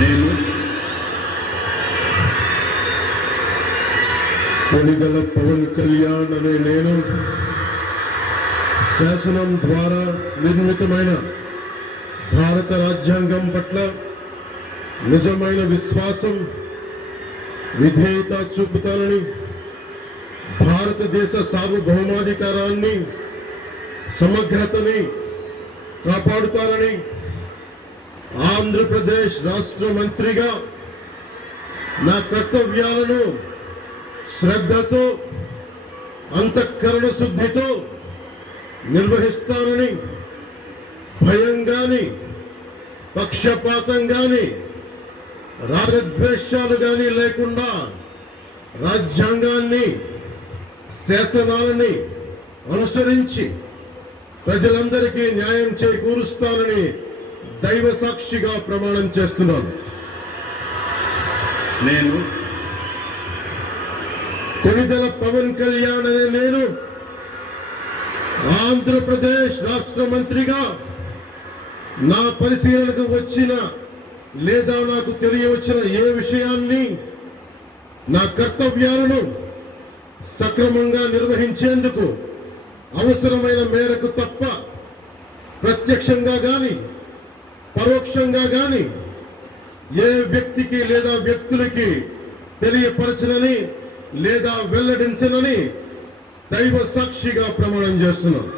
నేను కొనిదెల పవన్ కళ్యాణ్ అనే నేను శాసనం ద్వారా నిర్మితమైన భారత రాజ్యాంగం పట్ల నిజమైన విశ్వాసం విధేయత చూపుతానని, భారతదేశ సార్వభౌమాధికారాన్ని సమగ్రతని కాపాడుతానని, ఆంధ్రప్రదేశ్ రాష్ట్ర మంత్రిగా నా కర్తవ్యాలను శ్రద్ధతో అంతఃకరణ శుద్ధితో నిర్వహిస్తానని, భయం గాని పక్షపాతం గాని రాగద్వేషాలు గాని లేకుండా రాజ్యాంగాన్ని శాసనాలని అనుసరించి ప్రజలందరికీ న్యాయం చేకూరుస్తానని దైవ సాక్షిగా ప్రమాణం చేస్తున్నాను. నేను కొనిదెల పవన్ కళ్యాణ్ అనే నేను ఆంధ్రప్రదేశ్ రాష్ట్ర మంత్రిగా నా పరిశీలనకు వచ్చిన లేదా నాకు తెలియవచ్చిన ఏ విషయాన్ని, నా కర్తవ్యాలను సక్రమంగా నిర్వహించేందుకు అవసరమైన మేరకు తప్ప ప్రత్యక్షంగా గాని పరోక్షంగా గాని ఏ వ్యక్తికి లేదా వ్యక్తులకి తెలియపరచనని లేదా వెల్లడించనని దైవ సాక్షిగా ప్రమాణం చేస్తున్నాను.